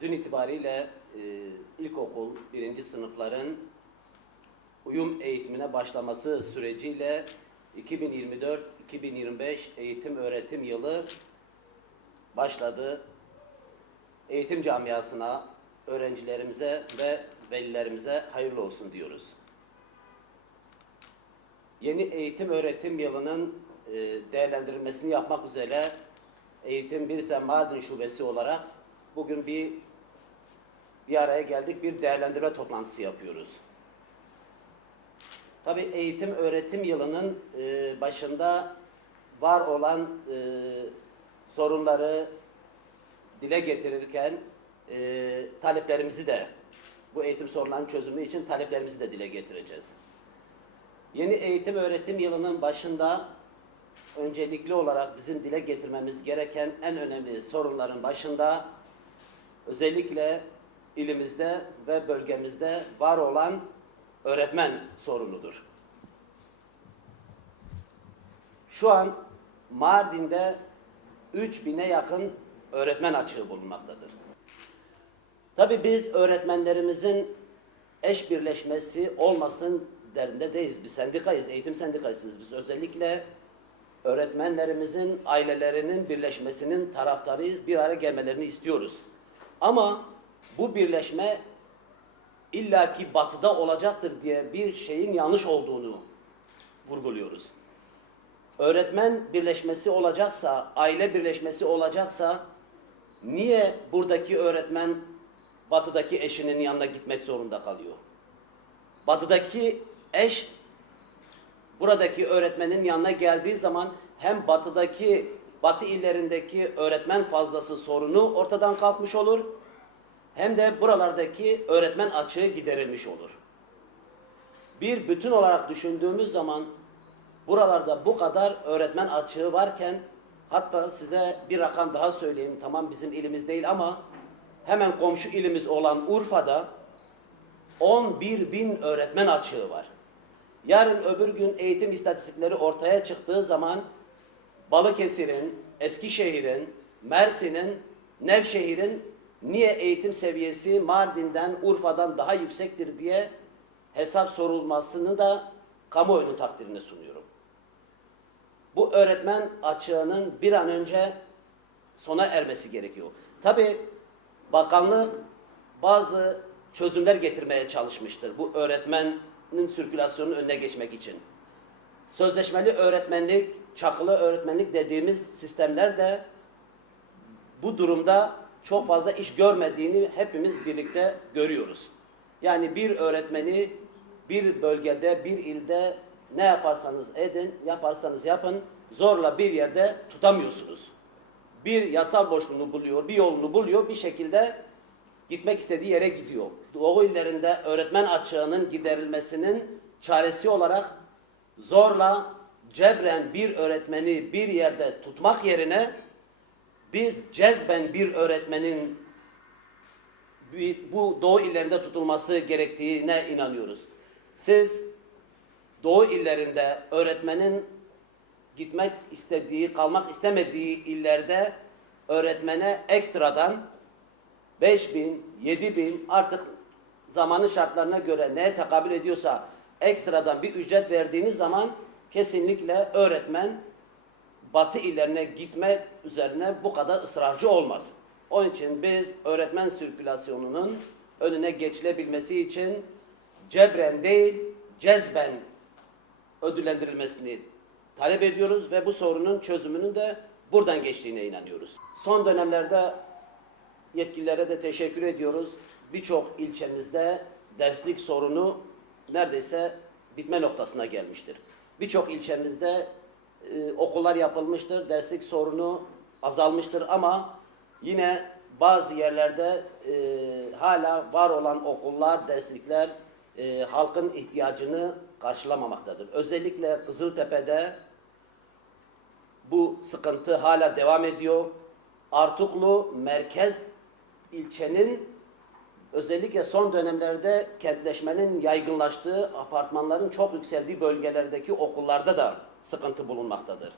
Dün itibariyle e, ilkokul birinci sınıfların uyum eğitimine başlaması süreciyle 2024-2025 eğitim öğretim yılı başladı. Eğitim camiasına, öğrencilerimize ve velilerimize hayırlı olsun diyoruz. Yeni eğitim öğretim yılının e, değerlendirilmesini yapmak üzere Eğitim Bilsen Mardin Şubesi olarak bugün bir bir araya geldik, bir değerlendirme toplantısı yapıyoruz. Tabii eğitim öğretim yılının e, başında var olan e, sorunları dile getirirken e, taleplerimizi de bu eğitim sorunlarının çözümü için taleplerimizi de dile getireceğiz. Yeni eğitim öğretim yılının başında öncelikli olarak bizim dile getirmemiz gereken en önemli sorunların başında özellikle ilimizde ve bölgemizde var olan öğretmen sorunudur. Şu an Mardin'de 3000'e yakın öğretmen açığı bulunmaktadır. Tabii biz öğretmenlerimizin eş birleşmesi olmasın derdinde değiliz. Biz sendikayız, eğitim sendikasıyız. Biz özellikle öğretmenlerimizin ailelerinin birleşmesinin taraftarıyız. Bir araya gelmelerini istiyoruz. Ama bu birleşme illaki batıda olacaktır diye bir şeyin yanlış olduğunu vurguluyoruz. Öğretmen birleşmesi olacaksa, aile birleşmesi olacaksa niye buradaki öğretmen batıdaki eşinin yanına gitmek zorunda kalıyor? Batıdaki eş buradaki öğretmenin yanına geldiği zaman hem batıdaki batı illerindeki öğretmen fazlası sorunu ortadan kalkmış olur hem de buralardaki öğretmen açığı giderilmiş olur. Bir bütün olarak düşündüğümüz zaman buralarda bu kadar öğretmen açığı varken hatta size bir rakam daha söyleyeyim. Tamam bizim ilimiz değil ama hemen komşu ilimiz olan Urfa'da 11 bin öğretmen açığı var. Yarın öbür gün eğitim istatistikleri ortaya çıktığı zaman Balıkesir'in, Eskişehir'in, Mersin'in, Nevşehir'in niye eğitim seviyesi Mardin'den, Urfa'dan daha yüksektir diye hesap sorulmasını da kamuoyunun takdirine sunuyorum. Bu öğretmen açığının bir an önce sona ermesi gerekiyor. Tabi bakanlık bazı çözümler getirmeye çalışmıştır bu öğretmenin sirkülasyonunun önüne geçmek için. Sözleşmeli öğretmenlik, çakılı öğretmenlik dediğimiz sistemler de bu durumda çok fazla iş görmediğini hepimiz birlikte görüyoruz. Yani bir öğretmeni bir bölgede, bir ilde ne yaparsanız edin, yaparsanız yapın, zorla bir yerde tutamıyorsunuz. Bir yasal boşluğunu buluyor, bir yolunu buluyor, bir şekilde gitmek istediği yere gidiyor. Doğu illerinde öğretmen açığının giderilmesinin çaresi olarak zorla cebren bir öğretmeni bir yerde tutmak yerine biz cezben bir öğretmenin bu Doğu illerinde tutulması gerektiğine inanıyoruz. Siz Doğu illerinde öğretmenin gitmek istediği, kalmak istemediği illerde öğretmene ekstradan 5 bin, 7 bin artık zamanın şartlarına göre neye tekabül ediyorsa ekstradan bir ücret verdiğiniz zaman kesinlikle öğretmen batı illerine gitme üzerine bu kadar ısrarcı olmaz. Onun için biz öğretmen sirkülasyonunun önüne geçilebilmesi için cebren değil cezben ödüllendirilmesini talep ediyoruz ve bu sorunun çözümünün de buradan geçtiğine inanıyoruz. Son dönemlerde yetkililere de teşekkür ediyoruz. Birçok ilçemizde derslik sorunu neredeyse bitme noktasına gelmiştir. Birçok ilçemizde e, okullar yapılmıştır, derslik sorunu azalmıştır ama yine bazı yerlerde e, hala var olan okullar, derslikler e, halkın ihtiyacını karşılamamaktadır. Özellikle Kızıltepe'de bu sıkıntı hala devam ediyor. Artuklu merkez ilçenin özellikle son dönemlerde kentleşmenin yaygınlaştığı, apartmanların çok yükseldiği bölgelerdeki okullarda da sıkıntı bulunmaktadır.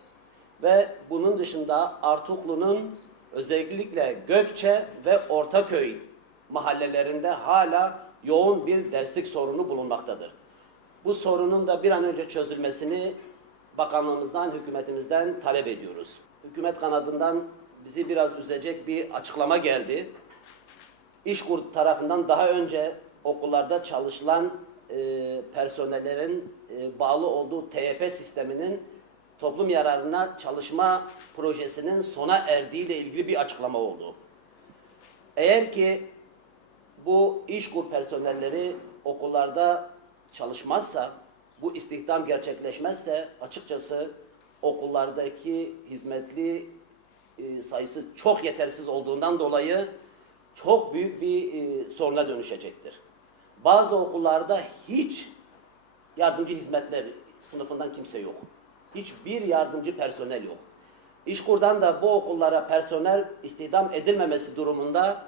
Ve bunun dışında Artuklu'nun özellikle Gökçe ve Ortaköy mahallelerinde hala yoğun bir derslik sorunu bulunmaktadır. Bu sorunun da bir an önce çözülmesini bakanlığımızdan, hükümetimizden talep ediyoruz. Hükümet kanadından bizi biraz üzecek bir açıklama geldi. İşkur tarafından daha önce okullarda çalışılan e, personellerin e, bağlı olduğu TYP sisteminin toplum yararına çalışma projesinin sona erdiği ilgili bir açıklama oldu. Eğer ki bu işkur personelleri okullarda çalışmazsa, bu istihdam gerçekleşmezse açıkçası okullardaki hizmetli e, sayısı çok yetersiz olduğundan dolayı çok büyük bir e, soruna dönüşecektir. Bazı okullarda hiç yardımcı hizmetler sınıfından kimse yok. Hiçbir yardımcı personel yok. İşkur'dan da bu okullara personel istihdam edilmemesi durumunda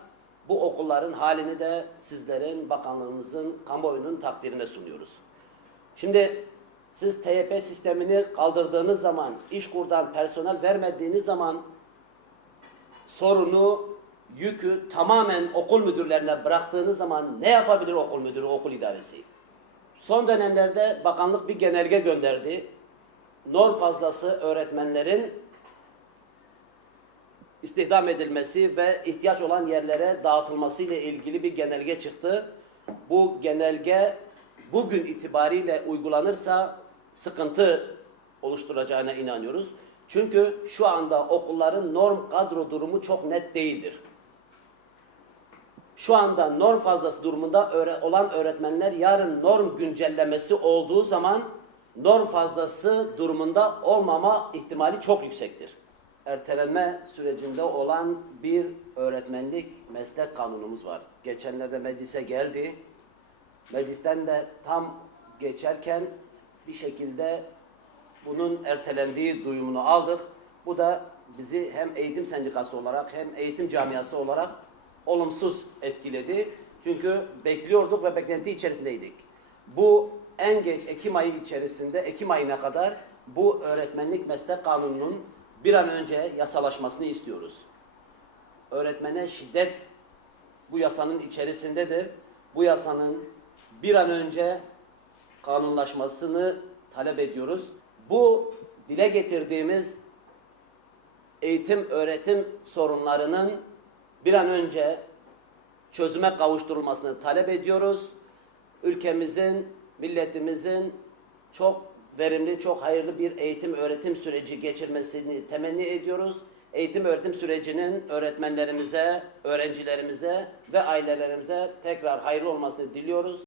bu okulların halini de sizlerin, bakanlığımızın, kamuoyunun takdirine sunuyoruz. Şimdi siz TYP sistemini kaldırdığınız zaman, İşkur'dan personel vermediğiniz zaman sorunu, yükü tamamen okul müdürlerine bıraktığınız zaman ne yapabilir okul müdürü, okul idaresi? Son dönemlerde bakanlık bir genelge gönderdi. Norm fazlası öğretmenlerin istihdam edilmesi ve ihtiyaç olan yerlere dağıtılması ile ilgili bir genelge çıktı. Bu genelge bugün itibariyle uygulanırsa sıkıntı oluşturacağına inanıyoruz. Çünkü şu anda okulların norm kadro durumu çok net değildir. Şu anda norm fazlası durumunda olan öğretmenler yarın norm güncellemesi olduğu zaman norm fazlası durumunda olmama ihtimali çok yüksektir. Ertelenme sürecinde olan bir öğretmenlik meslek kanunumuz var. Geçenlerde meclise geldi. Meclisten de tam geçerken bir şekilde bunun ertelendiği duyumunu aldık. Bu da bizi hem eğitim sendikası olarak hem eğitim camiası olarak olumsuz etkiledi. Çünkü bekliyorduk ve beklenti içerisindeydik. Bu en geç Ekim ayı içerisinde, Ekim ayına kadar bu öğretmenlik meslek kanununun bir an önce yasalaşmasını istiyoruz. Öğretmene şiddet bu yasanın içerisindedir. Bu yasanın bir an önce kanunlaşmasını talep ediyoruz. Bu dile getirdiğimiz eğitim öğretim sorunlarının bir an önce çözüme kavuşturulmasını talep ediyoruz. Ülkemizin, milletimizin çok verimli, çok hayırlı bir eğitim öğretim süreci geçirmesini temenni ediyoruz. Eğitim öğretim sürecinin öğretmenlerimize, öğrencilerimize ve ailelerimize tekrar hayırlı olmasını diliyoruz.